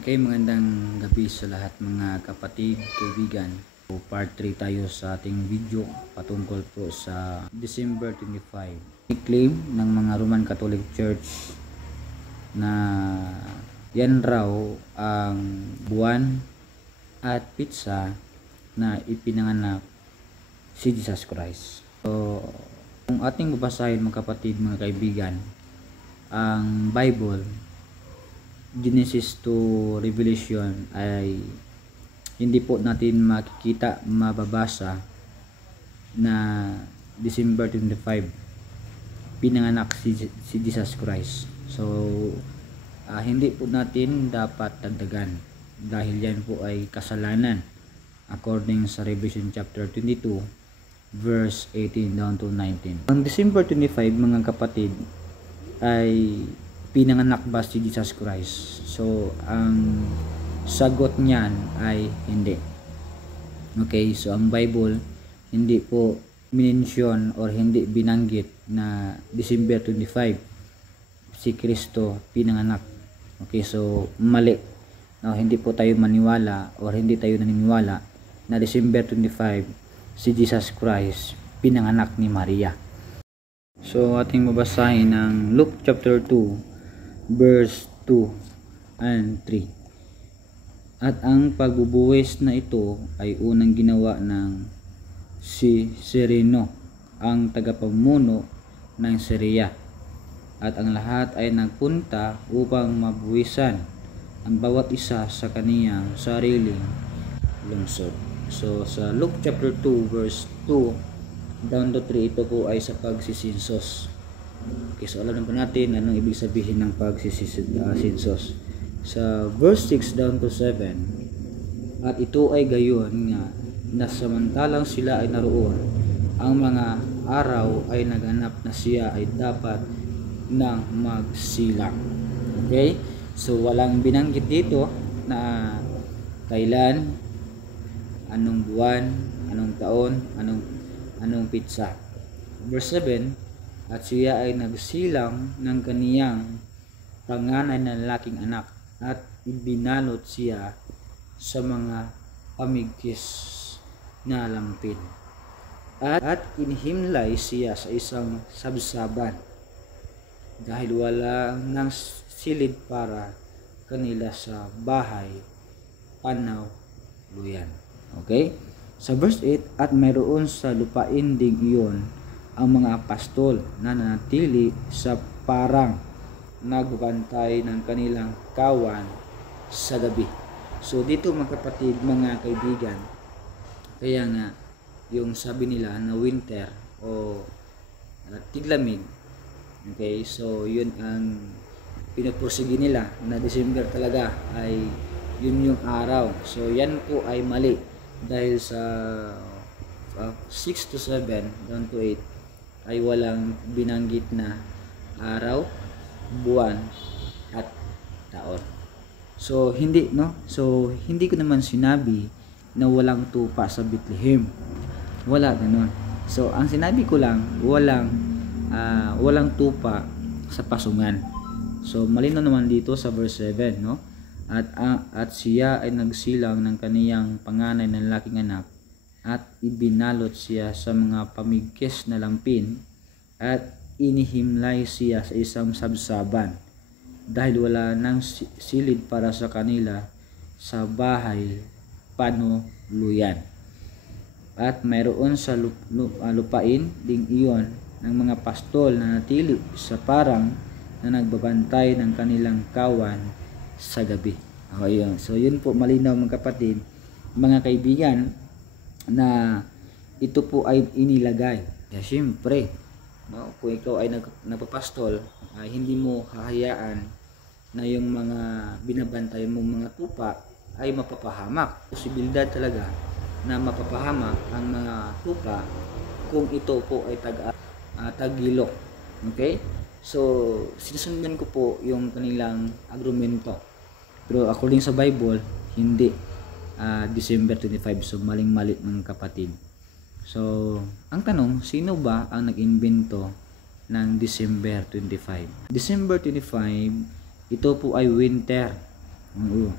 Okay, magandang gabi sa lahat mga kapatid, kaibigan. So, part 3 tayo sa ating video patungkol po sa December 25. I-claim ng mga Roman Catholic Church na yan raw ang buwan at pitsa na ipinanganak si Jesus Christ. So, kung ating babasahin mga kapatid, mga kaibigan, ang Bible Genesis to Revelation ay hindi po natin makikita, mababasa na December 25 pinanganak si Jesus Christ. So hindi po natin dapat dagdagan dahil yan po ay kasalanan according sa Revelation chapter 22 verse 18 down to 19. Ang December 25 mga kapatid ay pinanganak ba si Jesus Christ? So ang sagot niyan ay hindi. Okay, so ang Bible hindi po minensyon or hindi binanggit na December 25 si Kristo pinanganak. Okay, so mali. No, hindi po tayo maniwala or hindi tayo naniniwala na December 25 si Jesus Christ pinanganak ni Maria. So ating babasahin ng Luke chapter 2 verse 2 and 3. At ang pagbubuwis na ito ay unang ginawa ng si Cyreno, ang tagapamuno ng Syria. At ang lahat ay nagpunta upang mabuwisan ang bawat isa sa kaniyang sariling lungsod. So sa Luke chapter 2 verse 2 down to 3, ito po ay sa pagsisinsos. Okay, so alam na natin anong ibig sabihin ng pagsisinsos. Sa verse 6 down to 7, at ito ay gayon nga na samantalang sila ay naroon, ang mga araw ay naganap na siya ay dapat nang magsilang. Okay, so walang binanggit dito na kailan, anong buwan, anong taon, anong pitsa. Verse 7, at siya ay nagsilang ng kaniyang panganay na lalaking anak at ibinalot siya sa mga pamigkis na lampin at inhimlay siya sa isang sabsaban dahil wala nang silid para kanila sa bahay panawluyan. Okay? Sa verse 8, at mayroon sa lupain ding iyon ang mga apostol na nanatili sa parang nagbabantay ng kanilang kawan sa gabi. So dito mga kapatid, mga kaibigan, kaya nga yung sabi nila na winter o tiglamig, okay, so yun ang pinupursige nila na December talaga ay yun yung araw. So yan po ay mali dahil sa 6 to 7 down to 8 ay walang binanggit na araw, buwan at taon. So hindi, no? So hindi ko naman sinabi na walang tupa sa Bethlehem. Wala ganoon. So ang sinabi ko lang, walang tupa sa pasungan. So malinaw naman dito sa verse 7, no? At siya ay nagsilang ng kaniyang panganay na lalaking anak at ibinalot siya sa mga pamigkis na lampin at inihimlay siya sa isang sabsaban dahil wala nang silid para sa kanila sa bahay panuluyan. At mayroon sa lupain ding iyon ng mga pastol na natili sa parang na nagbabantay ng kanilang kawan sa gabi. Okay, so yun po malinaw mga kapatid, mga kaibigan, na ito po ay inilagay. Kaya siyempre, no, kung ikaw ay nagpapastol, hindi mo hahayaan na yung mga binabantay mong mga tupa ay mapapahamak. Posibilidad talaga na mapapahamak ang mga tupa kung ito po ay tagilok. Okay? So, sinusundan ko po yung kanilang argumento. Pero according sa Bible, hindi December 25. So maling-mali ng kapatid. So ang tanong, sino ba ang nag-imbento ng December 25? December 25, ito po ay winter.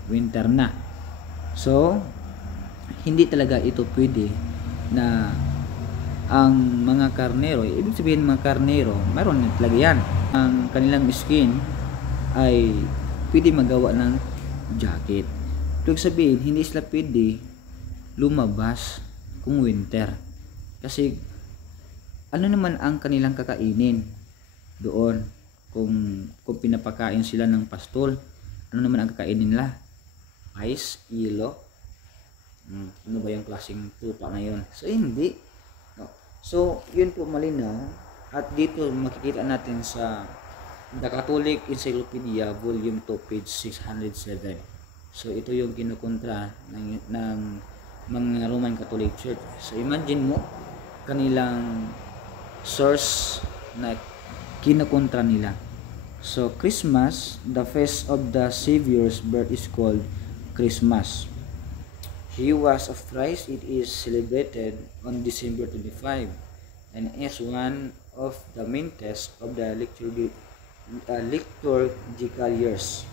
winter na. So hindi talaga ito pwede na ang mga karnero, ibig sabihin mga karnero, mayroon talaga yan, ang kanilang skin ay pwede magawa ng jacket. Ibig sabihin hindi sila pwede lumabas kung winter, kasi ano naman ang kanilang kakainin doon kung pinapakain sila ng pastol, ano naman ang kakainin nila? Ice, yelo, ano ba yung klaseng tupa ngayon? So hindi, no. So yun po malinaw, at dito makikita natin sa The Catholic Encyclopedia Volume 2 page 607. So ito yung kinukontra ng mga Roman Catholic Church. So imagine mo kanilang source na kinukontra nila. So Christmas, the feast of the Savior's birth, is called Christmas. He was of Christ. It is celebrated on December 25 and is one of the main tests of the liturgical years.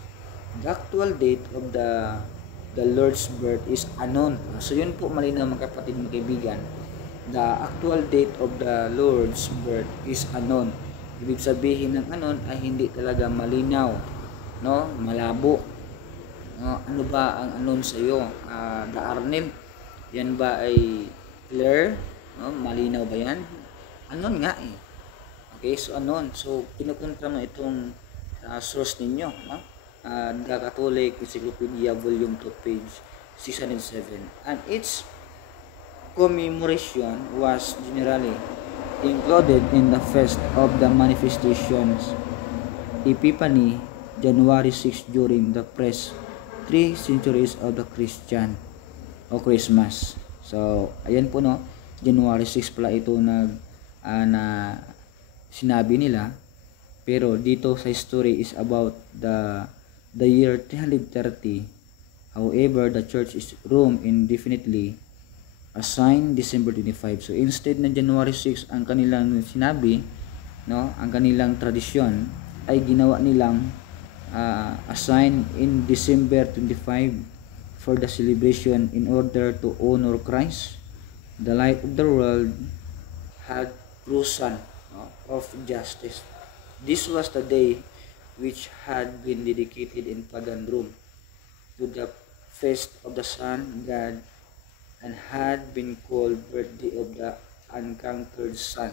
The actual date of the Lord's birth is unknown. So yun po malinaw mga kapatid, mga kaibigan. The actual date of the Lord's birth is unknown. Ibig sabihin ng unknown ay hindi talaga malinaw, no? Malabo. No? Ano ba ang unknown sa iyo? The Arnel, yan ba ay clear? No? Malinaw ba yan? Unknown nga eh. Okay, so unknown. So kinukontra mo itong source ninyo, no? The Catholic Encyclopedia Volume 2 page 607, and its commemoration was generally included in the feast of the manifestations Epiphany, January 6, during the first 3 centuries of the Christian o Christmas. So ayan po, no, January 6 pala ito na sinabi nila, pero dito sa history is about the year 330. However, the church is Rome indefinitely assigned December 25. So instead na January 6 ang kanilang sinabi, no, ang kanilang tradisyon ay ginawa nilang assign in December 25 for the celebration in order to honor Christ, the light of the world, had risen, no, of justice. This was the day which had been dedicated in pagan Rome to the feast of the sun god, and had been called birthday of the unconquered sun.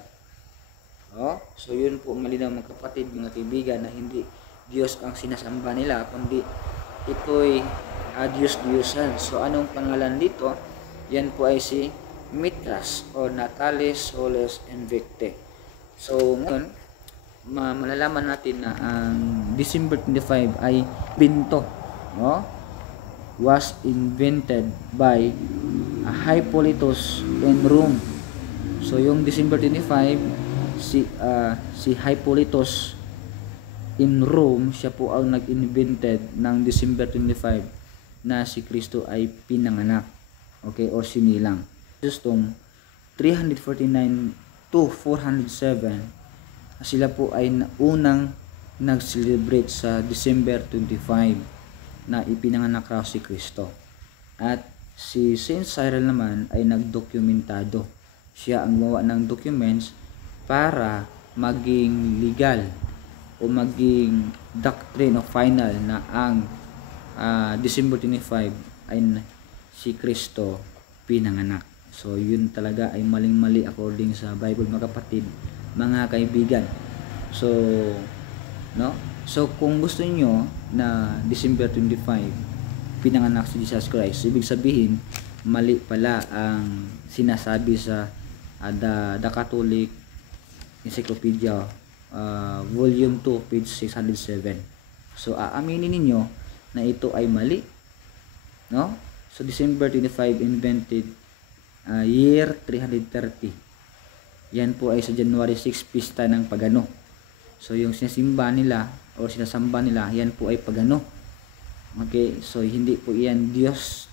Oh, so yun po malinaw mga kapatid, mga kaibigan, na hindi Diyos ang sinasamba nila, kundi ito'y Diyos-Diyosan. So anong pangalan dito? Yan po ay si Mithras o Natalis Soles Invicte. So ngayon, malalaman natin na ang December 25 ay binto, no? Was invented by Hippolytus in Rome. So yung December 25, si Hippolytus in Rome, siya po ang nag-invented ng December 25 na si Kristo ay pinanganak, okay, o sinilang. System 349 to 407, sila po ay unang nag-celebrate sa December 25 na ipinanganak raw si Kristo. At si Saint Cyril naman ay nagdokumentado. Siya ang gumawa ng documents para maging legal o maging doctrine o final na ang December 25 ay si Kristo pinanganak. So yun talaga ay maling-mali according sa Bible mga kapatid, mga kaibigan. So no? So kung gusto niyo na December 25 pinanganak si Jesus Christ, ibig sabihin mali pala ang sinasabi sa the Catholic Encyclopedia Volume 2 page 607. So aaminin ninyo na ito ay mali, no? So December 25 invented year 330. Yan po ay sa January 6, pista ng pagano. So yung sinasimba nila o sinasamba nila, yan po ay pagano. Okay, so hindi po yan Diyos,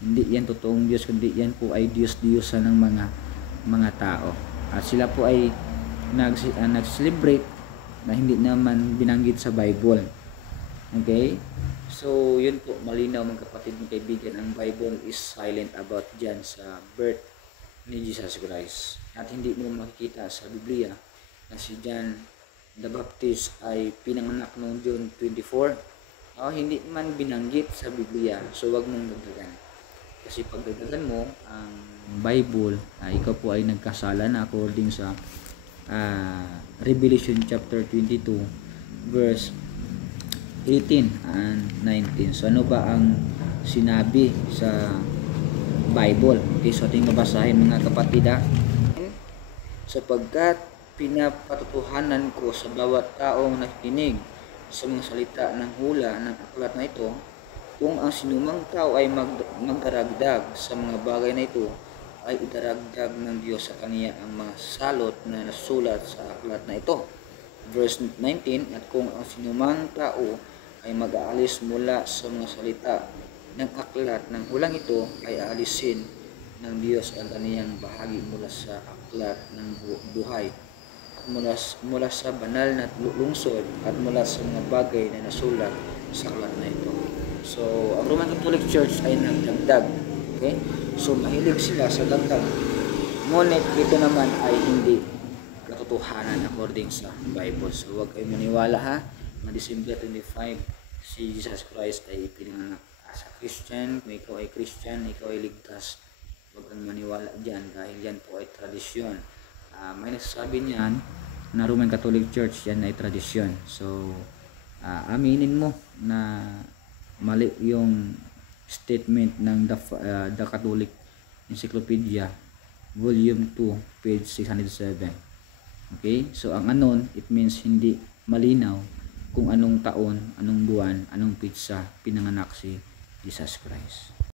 hindi yan totoong Diyos, kundi yan po ay Diyos-Diyosan ng mga tao. At sila po ay nag-celebrate na hindi naman binanggit sa Bible. Okay, So, yun po, malinaw mga kapatid ng kaibigan, ang Bible is silent about dyan sa birth ni Jesus Christ. At hindi mo makikita sa Biblia na si John the Baptist ay pinanganak noong June 24. Hindi man binanggit sa Biblia, so wag mong dagdagan. Kasi pag dagdagan mo ang Bible, ikaw po ay nagkasala na according sa Revelation chapter 22 verse 18 and 19. So ano ba ang sinabi sa Bible? Okay, so ating babasahin mga kapatid sapagkat pinapatutuhanan ko sa bawat taong nakikinig sa mga salita ng hula ng aklat na ito, kung ang sinumang tao ay magdaragdag sa mga bagay na ito, ay idaragdag ng Diyos sa kaniya ang mga salot na nasulat sa aklat na ito. Verse 19, at kung ang sinumang tao ay mag-aalis mula sa mga salita ng aklat ng hulang ito, ay aalisin ng Diyos ang kaniyang bahagi mula sa aklat ng buhay, mula sa banal na lungsod at mula sa mga bagay na nasulat sa aklat na ito. So, ang Roman Catholic Church ay nagdagdag. Okay? So, mahilig sila sa dagdag. Ngunit ito naman ay hindi katotohanan according sa Bible. So, huwag kayo maniwala na December 25 si Jesus Christ ay pinanganak as a Christian. Kung ikaw ay Christian, ikaw ay ligtas. Huwag kang maniwala dyan dahil yan po ay tradisyon. May nagsasabi niyan na Roman Catholic Church yan ay tradisyon. So, aminin mo na mali yung statement ng The Catholic Encyclopedia Volume 2 page 607. Okay, so ang anon, it means hindi malinaw kung anong taon, anong buwan, anong pitsa pinanganak si Jesus Christ.